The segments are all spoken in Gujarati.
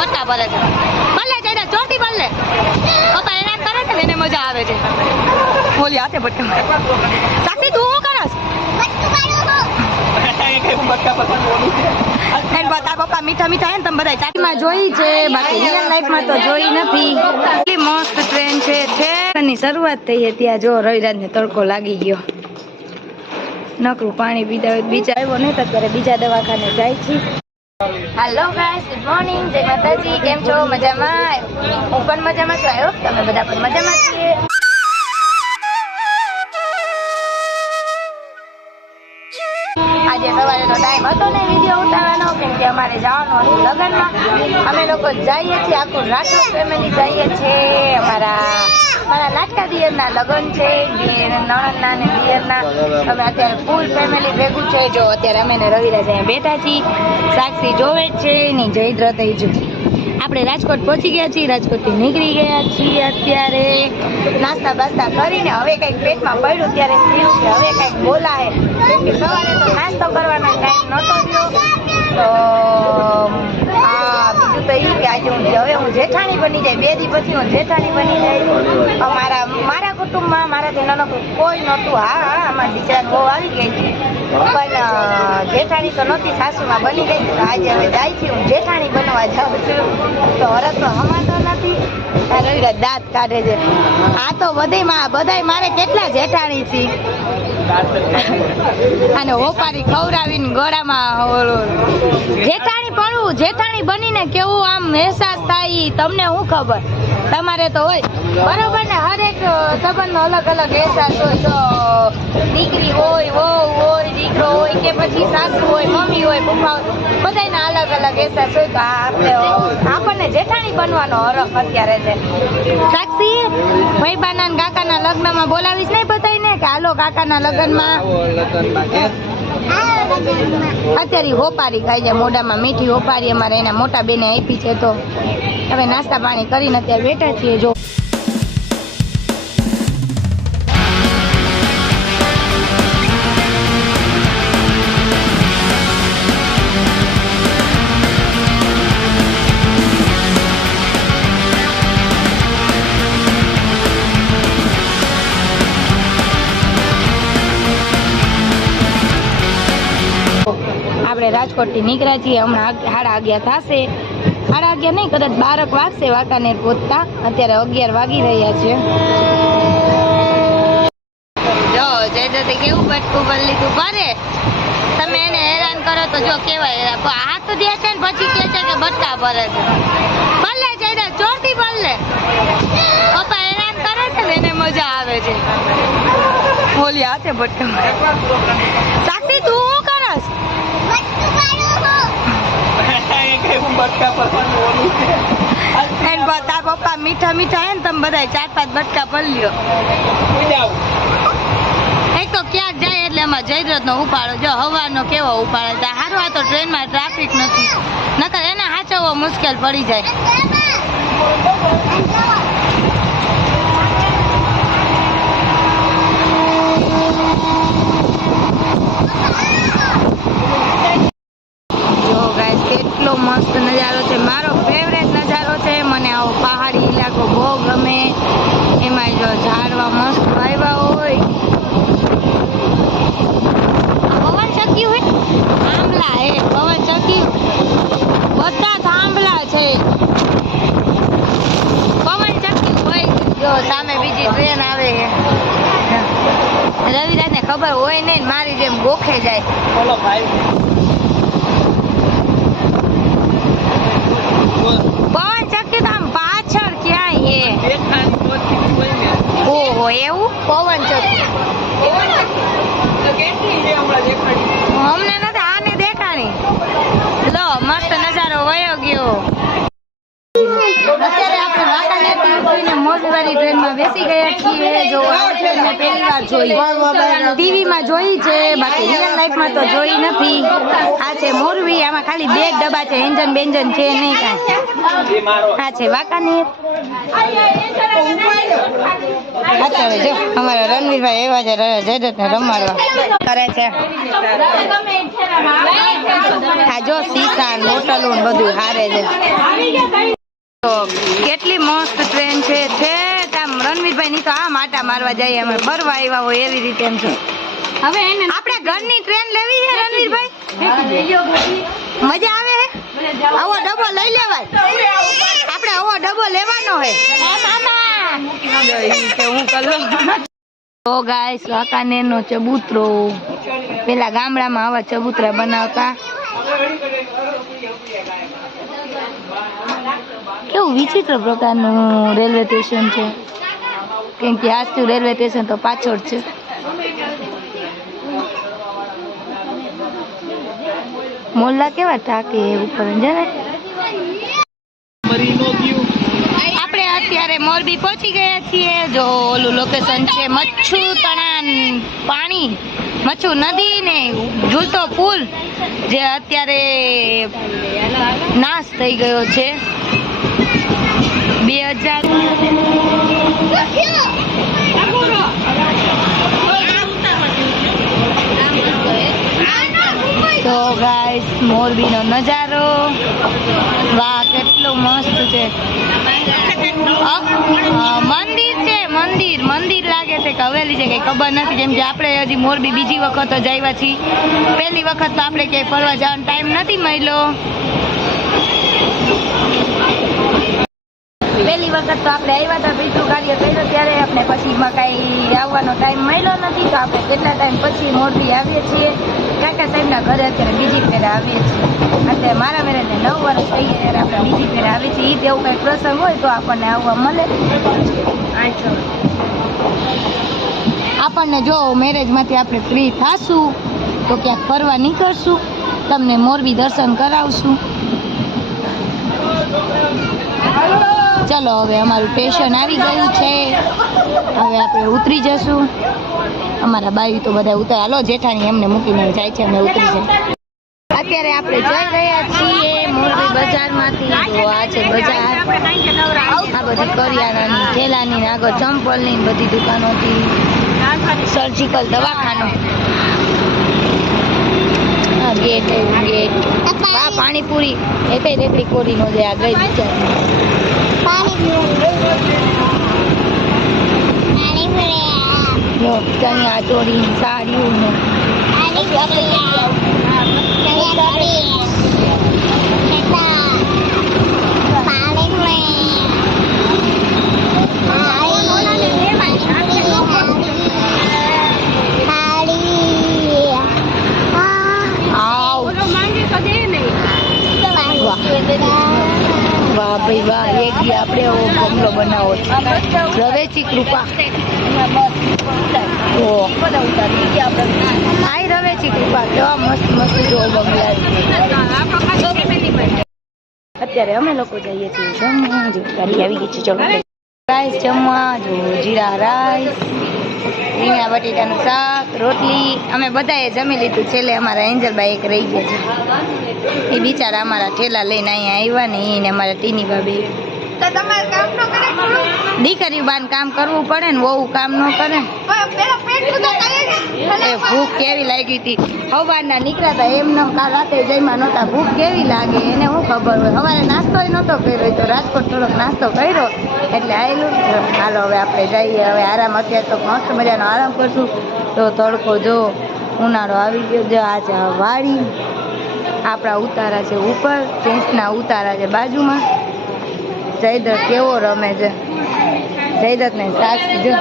બટ્ટા ભરે છે. ભલે જઈને ચોટી ભલે પપ્પા હેરાન કરે છે ને એને મજા આવે છે. ઓલી હાથે બટ્ટા સાક્ષી તું શું કરસ? પપ્પા મીઠા મીઠા હે ને તમે બધા ચાટીમાં જોઈ છે, બાકી રિયલ લાઈફમાં તો જોઈ નથી. કેટલી મસ્ત ટ્રેન છે. ટ્રેનની શરૂઆત થઈ ત્યાં જો રવિરાજને તડકો લાગી ગયો. નકરું પાણી પીધા બીજા આવ્યો નહીં તો અત્યારે બીજા દવાખાને જાય છે. હેલો ગાઈસ, ગુડ મોર્નિંગ, જય માતાજી. કેમ છો? મજામાં? હું પણ મજામાં છું. આવ્યો તમે બધા પણ મજામાં છીએ. આજે સવારે તો ટાઈમ હતો ને વિડીયો ઉતારવાનો, કેમ કે અમારે જવાનું હતું લગ્નમાં. અમે લોકો જઈએ છીએ, આખું રાઠોડ ફેમિલી જઈએ છીએ. મારા લાટકા દિયરના લગ્ન છે, નણંદના અને દિયરના. અમે અત્યારે ફૂલ ફેમિલી ભેગું છે. જો અત્યારે અમે ને રવિરાજ અહીંયા બેઠા છીએ. સાક્ષી જોવે જ છે એની જયદ્ર થઈ જો. આપણે રાજકોટ પહોંચી ગયા છીએ, રાજકોટથી નીકળી ગયા છીએ. અત્યારે નાસ્તા બાસ્તા કરીને હવે કંઈક પેટમાં પડ્યું ત્યારે થયું કે હવે કંઈક બોલાય, કેમ કે સવારે તો નાસ્તો કરવાનો ટાઈમ નહોતો થયો. તો બીજું તો એ કે આજે હું જેઠાણી બની જાય. 2 દી પછી હું જેઠાણી બની જાય. મારા કુટુંબમાં મારાથી નાનકડું કોઈ નહોતું. હા આમાં દીકરાને બહુ આવી ગઈ હતી, પણ જેઠાણી તો નહોતી, સાસુમાં બની ગઈ. આજે હવે જાય છે, હું જેઠાણી બનવા જાઉં છું. તો હરત તો હમાતો નથી. રવિરાજ દાંત કાઢે છે. આ તો બધાય મારે કેટલા જેઠાણી છે. અને હોપારી ખવડાવીને ગળામાં જેઠાણી બનીને કેવું આમ અહેસાસ થાય તમને શું ખબર. તમારે તો હોય બરોબર ને, હરેક સંબંધનો અલગ અલગ અહેસાસ હોય. તો દીકરી હોય, વહુ હોય, દીકરો હોય કે પછી સાસુ હોય, મમ્મી હોય, પપ્પા હોય, બધાના અલગ અલગ અહેસાસ હોય. તો આપણને જેઠાણી બનવાનો હરખ અત્યારે છે. સાક્ષી ભાઈબાના ને કાકાના લગ્નમાં બોલાવીશ નહીં બધાને કે હાલો કાકાના લગ્નમાં. અત્યારે હોપારી ખાઈ જાય, મોઢામાં મીઠી હોપારી અમારે એના મોટા બેને આપી છે. તો હવે નાસ્તા પાણી કરીને અત્યારે બેઠા છીએ. જો આપણે રાજકોટથી નીકળ્યા છીએ. હમણાં 11:30 થશે. 11:30 નહીં, કદાચ 12 વાગશે વાંકાનેર પહોંચતા. અત્યારે 11 વાગી રહ્યા છે. જો જયદત્તે કેવું બટકું ભરી લીધું. ભરે તમે એને હેરાન કરો તો જો કેવાય હાથ દે છે ને પછી કે છે કે બટકા ભરે છે. ભલે જયદત્ત ચોરથી ભલે પપ્પા હેરાન કરે છે ને એને મજા આવે છે. ઓલી હાથે બટકા. સાક્ષી તું શું કરસ? પપ્પા મીઠા મીઠા હે ને તમે બધા 4-5 બટકા ભરી લ્યો. એક તો ક્યાંક જાય એટલે એમાં જયદ્રથનો ઉપાડો જો હવાનો કેવો ઉપાડે. સારું આ તો ટ્રેનમાં ટ્રાફિક નથી, નકર એને સાચવવો મુશ્કેલ પડી જાય. કેટલો મસ્ત નજારો છે. મારો ફેવરેટ નજારો છે. મને આવો પહાડી ઇલાકો બહુ ગમે. એમાં જો ઝાડવા મસ્ત વાવ્યા હોય. પવન ચક્યું હોય આંબલા હે, પવન ચક્યું બધા થાંભલા છે. પવન ચક્યું હોય. જો સામે બીજી ટ્રેન આવે છે. રવિરાજને ખબર હોય નહીં, મારી જેમ ગોખે જાય. બોલો ભાઈ પવન ચક્કી તો આમ પાછળ ક્યાંય ઓહો એવું પવન ચક્કી અમને નથી આને દેખાણી. લો મસ્ત નજારો વયો ગયો. અત્યારે આપણે વાંકાનેરથી ઉતરીને મોજવારી ટ્રેનમાં બેસી ગયા છીએ. જો મેં પહેલી વાર જોઈ, ટીવીમાં જોઈ છે, બાકી રિયલ લાઈફમાં તો જોઈ નથી. આ છે મોરબી. આમાં ખાલી 2 ડબ્બા છે, એન્જન બેન્જન છે નહીં કાંઈ. આ છે વાંકાનેર. અત્યારે જો અમારા રણવીરભાઈ એવા છે જયદત્તને રમાડવા કરે છે. આ જો સીસા બોટલો બધું હારે છે. આટા મારવા જઈએ અમે ફરવા આવ્યા હોય એવી રીતે એમ છો. હવે આપણે ઘરની ટ્રેન લેવી છે રણવીરભાઈ, મજા આવે હે? આવો ડબ્બો લઈ લેવાય, આપણે આવો ડબ્બો લેવાનો હે. હું કરું તો ગાઈસ વાંકાનેરનો ચબૂતરો, પેલા ગામડામાં આવા ચબૂતરા બનાવતા. કેવું વિચિત્ર પ્રકારનું રેલવે સ્ટેશન છે, કેમ કે આજથી રેલવે સ્ટેશન તો પાછળ છે. મોલ્લા કેવા ટાકે ઉપર છે ને. આપણે અત્યારે મોરબી પહોંચી ગયા છીએ. જો ઓલું લોકેશન છે મચ્છુ તણાન પાણી, મચ્છુ નદી ને ઝૂલતો પુલ, જે અત્યારે નાશ થઈ ગયો છે. 2000 તો ગાઈસ મોરબીનો નજારો, વાહ કેટલું મસ્ત છે. મંદિર છે, મંદિર લાગે છે કે હવેલી છે કઈ ખબર નથી, કેમ કે આપણે હજી મોરબી બીજી વખત જ આવ્યા છીએ. પહેલી વખત તો આપણે ક્યાંય ફરવા જવાનો ટાઈમ નથી મળ્યો. પહેલી વખત તો આપણે આવ્યા હતા, બીજું કાર્ય કર્યું ત્યારે આપણે પછીમાં કાંઈ આવવાનો ટાઈમ મળ્યો નથી. તો આપણે કેટલા ટાઈમ પછી મોરબી આવીએ છીએ. કાકા સાહેબના ઘરે અત્યારે બીજી ફેર આવીએ છીએ. એટલે મારા મેરેજને 9 વર્ષ થઈ ગયા ત્યારે આપણે બીજી ફેર આવીએ છીએ. ઈ તેવું કંઈ પ્રસંગ હોય તો આપણને આવવા મળે. આપણને જો મેરેજમાંથી આપણે ફ્રી થાશું તો ક્યાંક ફરવા નીકળશું, તમને મોરબી દર્શન કરાવશું. ચલો હવે અમારું સ્ટેશન આવી ગયું છે, હવે આપણે ઉતરી જશું. અમારા બાઈ તો બધા ઉતરે. હાલો જેઠાણી એમને મૂકીને જાય છે, અમે ઉતરી જાય. અત્યારે આપણે જઈ રહ્યા છીએ મોરબી બજારમાંથી. તો આ છે બજાર, આ બધી કરિયાણાની થેલાની, આગળ ચંપલની બધી દુકાનો હતી, સર્જિકલ દવાખાનો. ગેટ ગેટ આ પાણીપુરી એ કઈ રેકડી કોરી નો જે આ ગઈ બિચાર. ચણિયા ચોળી સાડીઓ ને વાહ ભાઈ વાહ, એક દી આપણે એવો ગમલો બનાવો છે. રવેચી કૃપા, આઈ રવેચી કૃપા કેવા મસ્ત મસ્ત જો બંગલા. અત્યારે અમે લોકો જઈએ છીએ જમવા. જો ગાડી આવી ગઈ છે, ચલો રાઈસ જમવા. જો જીરા રાઈસ, રીંગણા બટેટાનું શાક, રોટલી. અમે બધાએ જમી લીધું. છેલ્લે અમારા એન્જલબાઈ એક રહી ગયા છે. એ બિચારા અમારા ઠેલા લઈને અહીંયા આવ્યા ને એને અમારા ટીની બાબી. દીકરી બાન કામ કરવું પડે ને, બહુ કામ ન કરે. એ ભૂખ કેવી લાગી હતી. સવારના નીકળ્યા હતા એમને કાલ રાતે જઈમાં નહોતા. ભૂખ કેવી લાગે એને શું ખબર હોય. સવારે નાસ્તો નહોતો કર્યો, તો રાજકોટ થોડોક નાસ્તો કર્યો એટલે આવેલું. હાલો હવે આપણે જઈએ. હવે આરામ, અત્યારે તો મસ્ત મજાનો આરામ કરશું. તો તડકો જો ઉનાળો આવી ગયો. જો આજે વાડી, આપણા ઉતારા છે ઉપર, જેન્ટ્સના ઉતારા છે બાજુમાં. જયદ્રથ કેવો રમે છે. જયદ્રથ ને સાસ જો,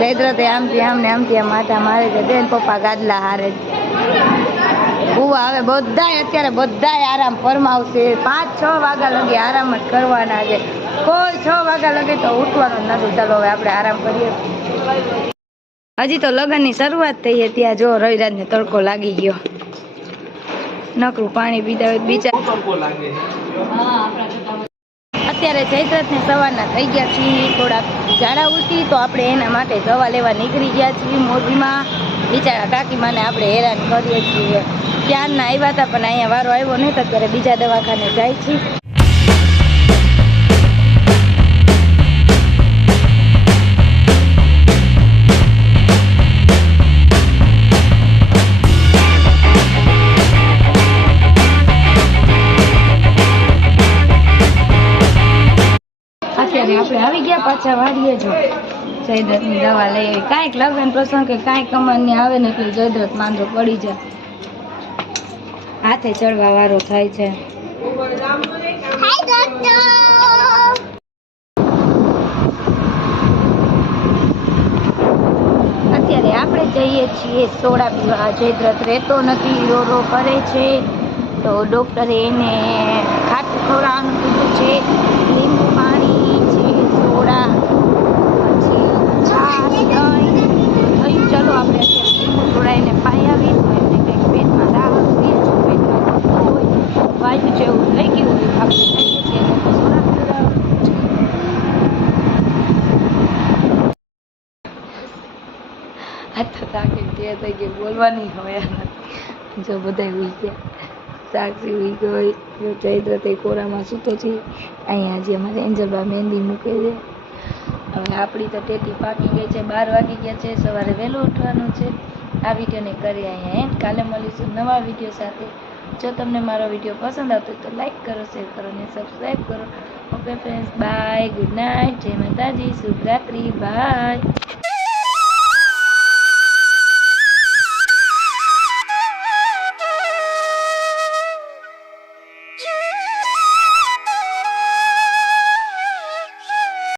જયદ્રથ આમથી આમ ને આમથી આમ માથા મારે છે. બેન પપ્પા ગાદલા હારે છે. ઉવા હવે બધાય અત્યારે બધાય આરામ ફરમાવશે. 5-6 વાગ્યા લગી આરામ જ કરવાના છે. કોઈ 6 વાગ્યા લગી તો ઉઠવાનું જ નથી. ચાલો હવે આપણે આરામ કરીએ. હજી તો લગ્નની શરૂઆત થઈ છે. ત્યાં જો રવિરાજને તડકો લાગી ગયો. નકરું પાણી પીતા હોય બીજા. અત્યારે જયદ્રથને સવારના થઈ ગયા છીએ. થોડાક ઝાડા ઉલટી, તો આપણે એના માટે દવા લેવા નીકળી ગયા છીએ મોરબીમાં. બિચારા કાકીમાને આપણે હેરાન કરીએ છીએ. ક્યારના આવ્યા હતા પણ અહીંયા વારો આવ્યો નહીં, તો અત્યારે બીજા દવાખાને જાય છે. અત્યારે આપણે આવી ગયા પાછા વાડીએ. જો જયદ્રથની દવા લઈ આવી. કાંઈક લગ્ન પ્રસંગ કે કાંઈક કમાની આવે ને એટલે જયદ્રથ માંદો પડી જાય, હાથે ચડવા વાળો થાય છે. અત્યારે આપણે જઈએ છીએ સોડા પીવા. જયદ્રથ રહેતો નથી, રો કરે છે, તો ડૉક્ટરે એને ખાટું ખવડાવવાનું કીધું છે. લીંબુ પાણી છે, સોડા, પછી છાશ, દહીં થયું. ચલો આપણે અત્યારે લીંબુ સોડા એને પાઈ આવી તો એમને કંઈક પેટમાં રાહત થઈ, જો પેટમાં દુખતું હોય, વાયુ જેવું થઈ ગયું હોય, આપણે જઈએ છીએ એને સોડા પીવડાવવાનું છે. આ તો તાકી જે થઈ ગઈ બોલવાની હોય, જો બધા ઉઈ ગયા, સાક્ષી ઉઈ ગઈ, જો જયદ્રથ કોરામાં સૂતો છે. અહીંયા જે અમારે એન્જલબા મહેંદી મૂકે છે. હવે આપણી તો ટેટી પાકી ગઈ છે, 12 વાગી ગયા છે, સવારે વહેલું ઉઠવાનું છે. આ વિડીયોને કરી અહીંયા એન્ડ. કાલે મળીશું નવા વિડીયો સાથે. જો તમને મારો વિડીયો પસંદ આવતો તો લાઈક કરો, શેર કરો અને સબસ્ક્રાઈબ કરો. Okay friends, bye, good night, જય માતાજી, શુભ રાત્રિ, બાય.